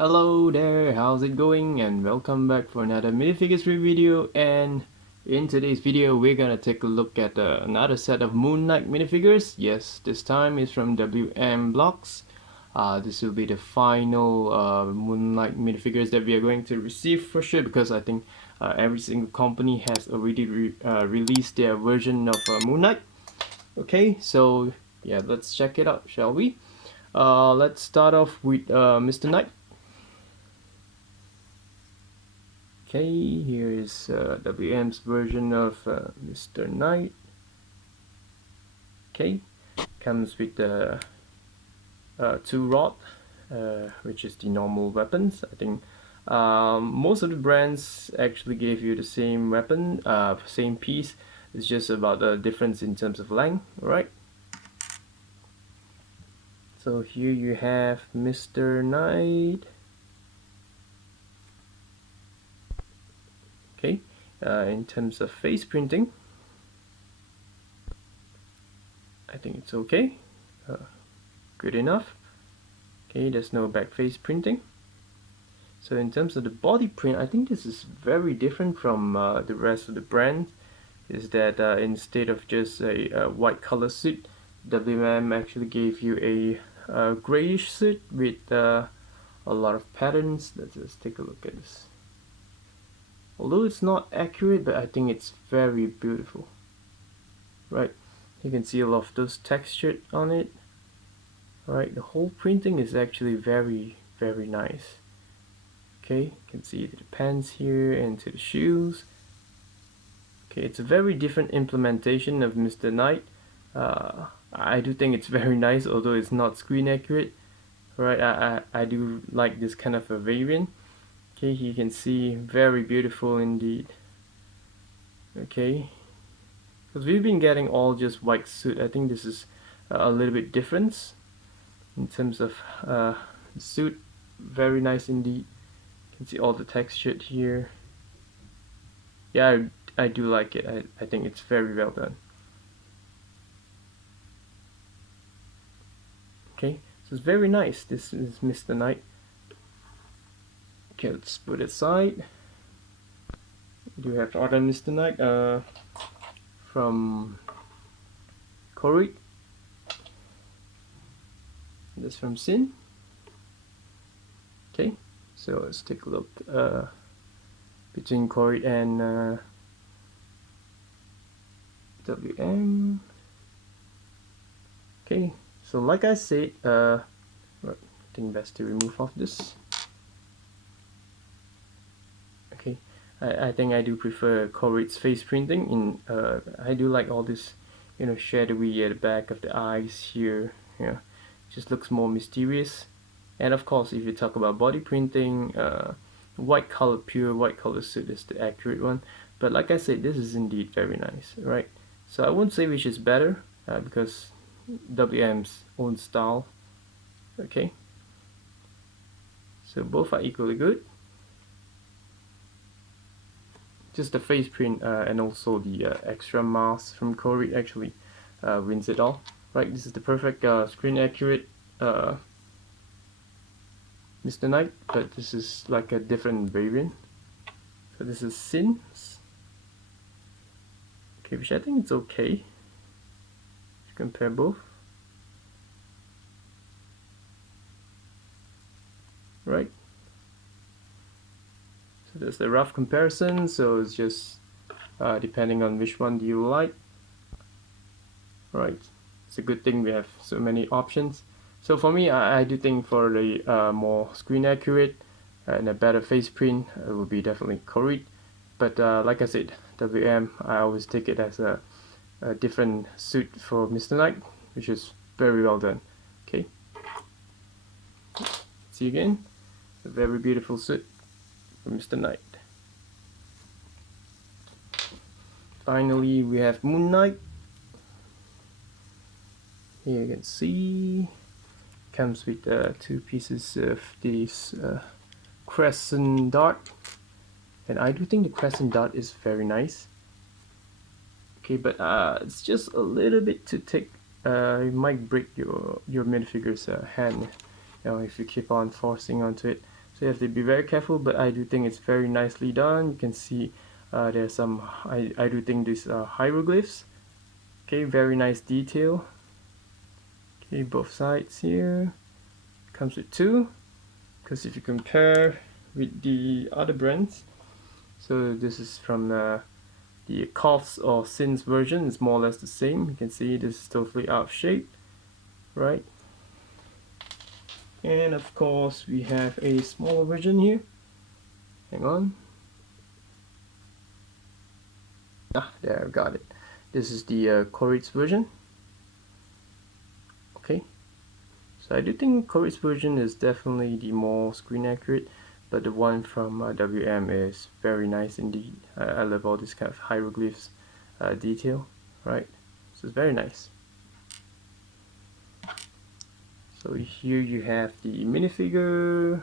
Hello there, how's it going? And welcome back for another minifigures review video. And in today's video we're gonna take a look at another set of Moon Knight minifigures. Yes, this time is from WM Blocks. This will be the final Moon Knight minifigures that we are going to receive for sure, because I think every single company has already released their version of Moon Knight. Okay, so yeah, let's check it out, shall we? Let's start off with Mr. Knight. Okay, here is WM's version of Mr. Knight. Okay, comes with the 2 rod, which is the normal weapons. I think most of the brands actually gave you the same weapon, same piece. It's just about the difference in terms of length, right? So here you have Mr. Knight. Okay, in terms of face printing, I think it's okay, good enough. Okay, there's no back face printing. So in terms of the body print, I think this is very different from the rest of the brand. Is that instead of just a white color suit, WM actually gave you a grayish suit with a lot of patterns. Let's just take a look at this. Although it's not accurate, but I think it's very beautiful. Right, you can see a lot of those textured on it. Alright, the whole printing is actually very nice. Okay, you can see the pants here and to the shoes. Okay, it's a very different implementation of Mr. Knight. I do think it's very nice, although it's not screen accurate. Right, I do like this kind of a variant. Okay, you can see very beautiful indeed. Okay, because we've been getting all just white suit. I think this is a little bit different in terms of the suit. Very nice indeed. You can see all the texture here. Yeah, I do like it. I think it's very well done. Okay, so it's very nice. This is Mr. Knight. Okay, let's put it aside. We do have other Mr. Knight from Korea. This from Sin. Okay, so let's take a look between Korea and WM. Okay, so like I said, I think best to remove off this. Okay, I think I do prefer Korea's face printing. I do like all this, shadowy at the back of the eyes here. Yeah, just looks more mysterious. And of course, if you talk about body printing, white color, pure white color suit is the accurate one. But like I said, this is indeed very nice, right? So I won't say which is better, because WM's own style. Okay, so both are equally good. Just the face print and also the extra mask from Korea actually wins it all. Right, this is the perfect screen accurate Mr. Knight, but this is like a different variant. So this is Sin's. Okay, which I think it's okay. If you compare both. Right. So there's the rough comparison, so it's just depending on which one do you like. Right, it's a good thing we have so many options. So for me, I do think for the more screen accurate and a better face print, it would be definitely Korea. But like I said, WM, I always take it as a different suit for Mr. Knight, which is very well done. Okay, see again, a very beautiful suit for Mr. Knight. Finally, we have Moon Knight. Here you can see, comes with 2 pieces of this crescent dart, and I do think the crescent dart is very nice. Okay, but it's just a little bit too thick. It might break your minifigure's hand, if you keep on forcing onto it. so you have to be very careful, but I do think it's very nicely done. You can see there's some, I do think these are hieroglyphs. Okay, very nice detail. Okay, both sides here. Comes with two, because if you compare with the other brands, so this is from the Coughs or Sins version, it's more or less the same. You can see this is totally out of shape, right? And of course we have a smaller version here. Hang on. There, I got it. This is the Koritz version. Okay, so I do think Koritz version is definitely the more screen accurate, but the one from WM is very nice indeed. I love all this kind of hieroglyphs detail, right? So it's very nice. So here you have the minifigure.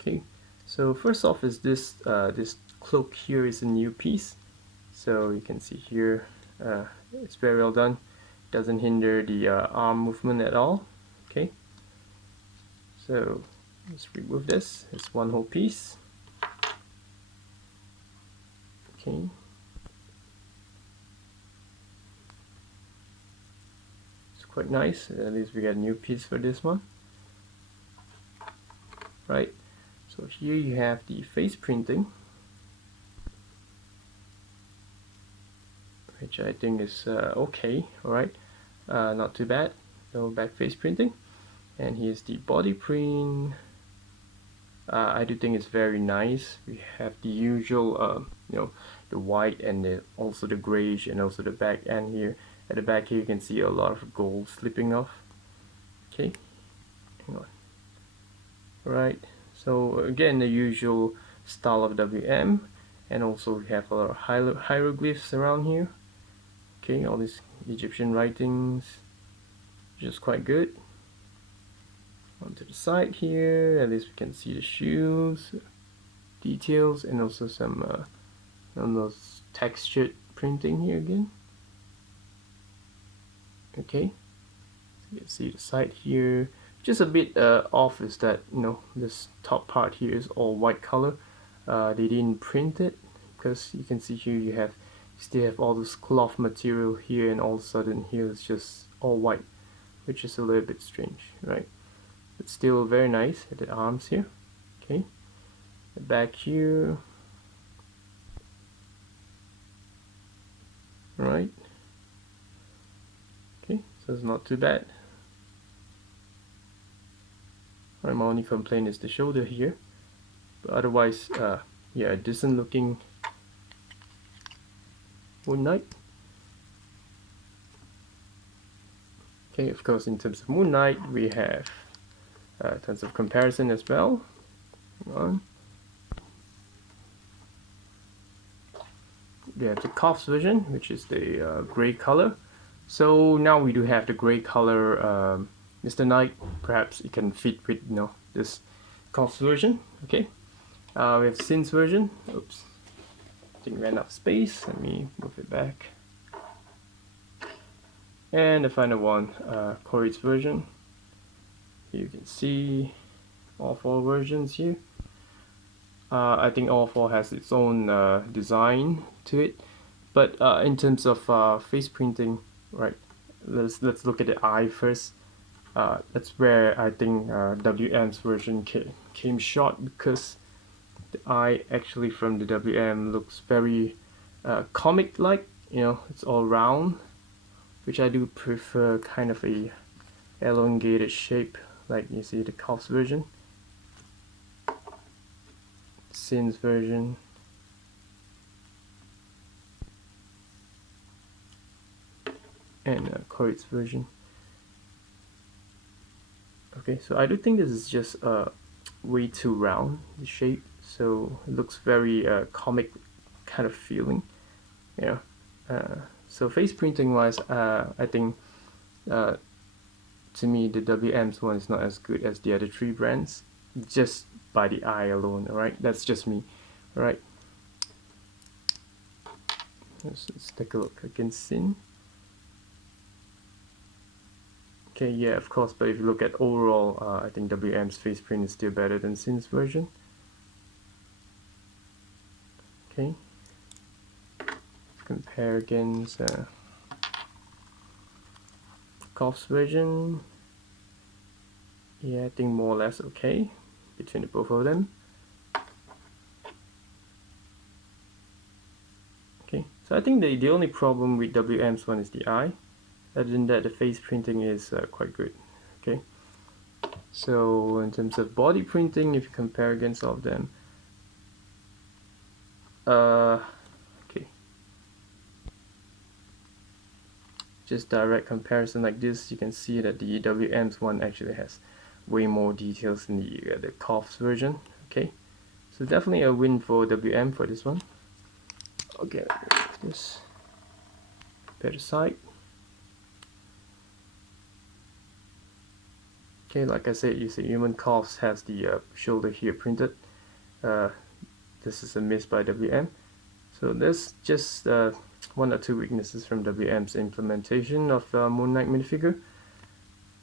Okay, so first off is this this cloak here is a new piece. So you can see here it's very well done. Doesn't hinder the arm movement at all. Okay, so let's remove this. It's one whole piece. Okay. It's quite nice. At least we got a new piece for this one. Right. So here you have the face printing, which I think is okay. Alright. Not too bad. No back face printing. And here's the body print. I do think it's very nice. We have the usual, you know, the white and also the grayish, and also the back end here. At the back here, you can see a lot of gold slipping off. Okay, hang on. Right. So again, the usual style of WM, and also we have a lot of hieroglyphs around here. Okay, all these Egyptian writings, which is quite good. Onto the side here, at least we can see the shoes details, and also some on those textured printing here again. Okay, so you can see the side here. Just a bit off is that, you know, this top part here is all white color. They didn't print it, because you can see here you still have all this cloth material here, and all of a sudden here it's just all white, which is a little bit strange, right? But still very nice at the arms here. Okay, the back here, right? Okay, so it's not too bad. My only complaint is the shoulder here, but otherwise, yeah, decent looking Moon Knight. Okay, of course, in terms of Moon Knight, we have tons of comparison as well. Hang on. We have the Coughs version, which is the gray color. So now we do have the gray color Mr. Knight. Perhaps it can fit with, you know, this Coughs version. Okay, we have Sins version. Oops, I think we ran out of space. Let me move it back. And the final one, Koritz version. You can see all four versions here. I think all four has its own design to it, but in terms of face printing, right? Let's look at the eye first. That's where I think WM's version came short, because the eye actually from the WM looks very comic-like. You know, it's all round, which I do prefer kind of a elongated shape, like you see the Coughs version, Sins version, and Koritz version. Okay, so I do think this is just way too round, the shape, so it looks very comic kind of feeling. Yeah. So face printing wise, I think to me the WM's one is not as good as the other three brands, just by the eye alone. Alright, that's just me. Alright, let's take a look against Sin. Okay, yeah, of course, but if you look at overall, I think WM's face print is still better than Sin's version. Okay, compare against Koff's version. Yeah, I think more or less okay between the both of them. Okay, so I think the only problem with WM's one is the eye. Other than that, the face printing is quite good. Okay, so in terms of body printing, if you compare against all of them, okay, just direct comparison like this, you can see that the WM's one actually has way more details than the Koff's version. Okay, so definitely a win for WM for this one. Okay, move this, compare the side. Okay, like I said, you see human Koff's has the shoulder here printed. This is a miss by WM. So there's just one or two weaknesses from WM's implementation of Moon Knight minifigure.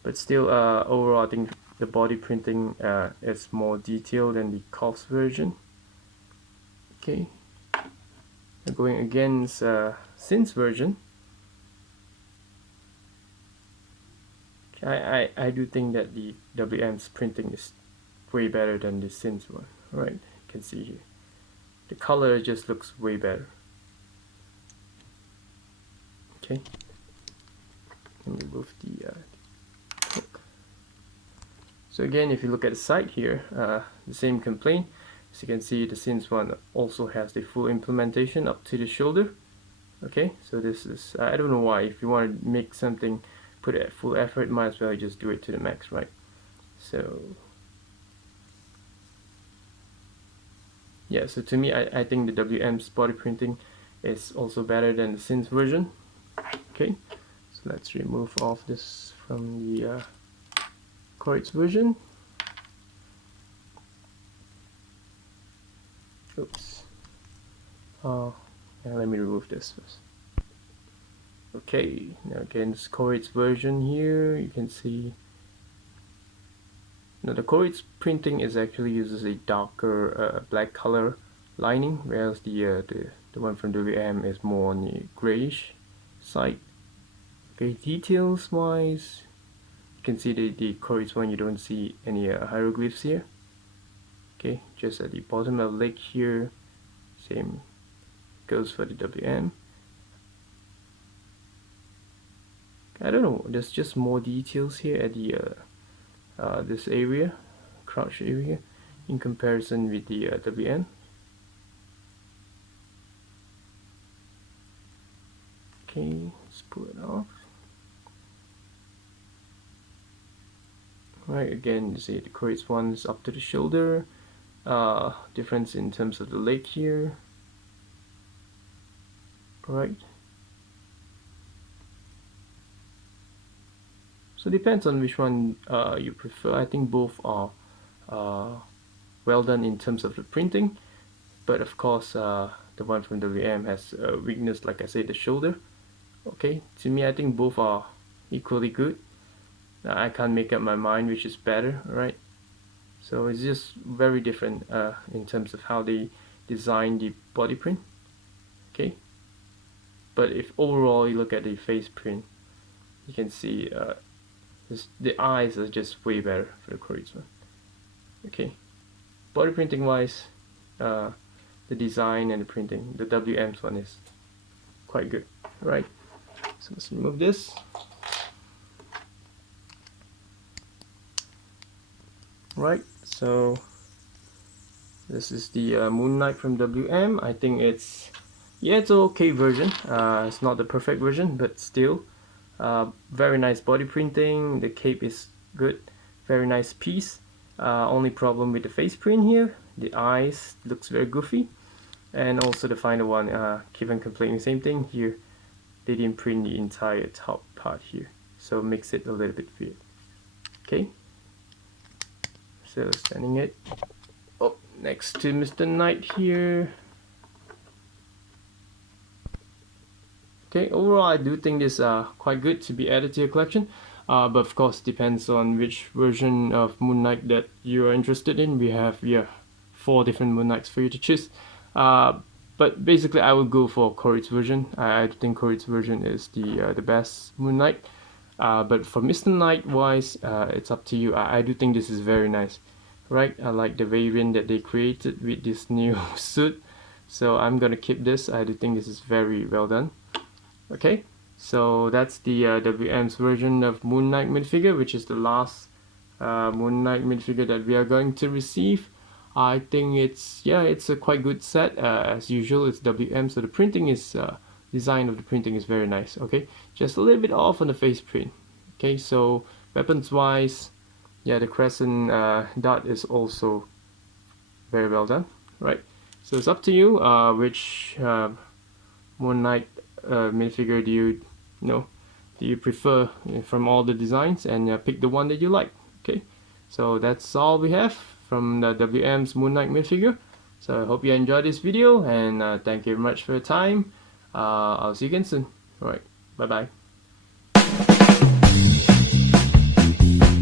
But still, overall, I think the body printing is more detailed than the Koff's version. Okay, going against Sin's version, I do think that the WM's printing is way better than the Sin's one. Right, you can see here. The color just looks way better. Okay, let me move the hook. So again, if you look at the side here, the same complaint. As you can see, the Sin's one also has the full implementation up to the shoulder. Okay, so this is, I don't know why, if you want to make something, put it at full effort, might as well just do it to the max, right? So yeah, so to me, I think the WM's body printing is also better than the Sin's version. Okay, so let's remove off this from the Koritz version. Oops. Yeah, let me remove this first. Okay, now against Koritz version here, you can see. Now the Koritz printing is actually uses a darker black color lining, whereas the one from WM is more on the grayish side. Okay, details wise, you can see the Koritz one, you don't see any hieroglyphs here. Okay, just at the bottom of the leg here, same goes for the WM. I don't know, there's just more details here at the this area, crouch area, in comparison with the WM. Okay, let's pull it off. Right, again, you see the Koritz one is up to the shoulder. Difference in terms of the leg here. Right. So depends on which one you prefer. I think both are well done in terms of the printing, but of course the one from WM has a weakness, like I said, the shoulder. Okay, to me I think both are equally good. I can't make up my mind which is better, right? So it's just very different in terms of how they design the body print. Okay, but if overall you look at the face print, you can see the eyes are just way better for the Koritz one. Okay, body printing wise, the design and the printing, the WM's one is quite good. Right, so let's remove this. Right, so this is the Moon Knight from WM. I think it's, yeah, it's an okay version. It's not the perfect version, but still very nice body printing. The cape is good, very nice piece. Only problem with the face print here, the eyes looks very goofy, and also the final one, keep on complaining, same thing here, they didn't print the entire top part here, so makes it a little bit weird. Okay, so standing it up next to Mr. Knight here. Okay, overall I do think this quite good to be added to your collection. but of course depends on which version of Moon Knight that you are interested in. We have 4 different Moon Knights for you to choose. But basically I would go for Korit's version. I think Korit's version is the best Moon Knight. But for Mr. Knight wise, it's up to you. I do think this is very nice, right? I like the variant that they created with this new suit, so I'm gonna keep this. I do think this is very well done. Okay, so that's the WM's version of Moon Knight minifigure, which is the last Moon Knight minifigure that we are going to receive. I think it's a quite good set. As usual, it's WM, so the printing is design of the printing is very nice. Okay, just a little bit off on the face print. Okay, so weapons wise, yeah, the crescent dot is also very well done, right? So it's up to you which Moon Knight minifigure do you prefer from all the designs, and pick the one that you like. Okay, so that's all we have from the WM's Moon Knight minifigure. So I hope you enjoyed this video, and thank you very much for your time. I'll see you again soon. Alright, bye bye.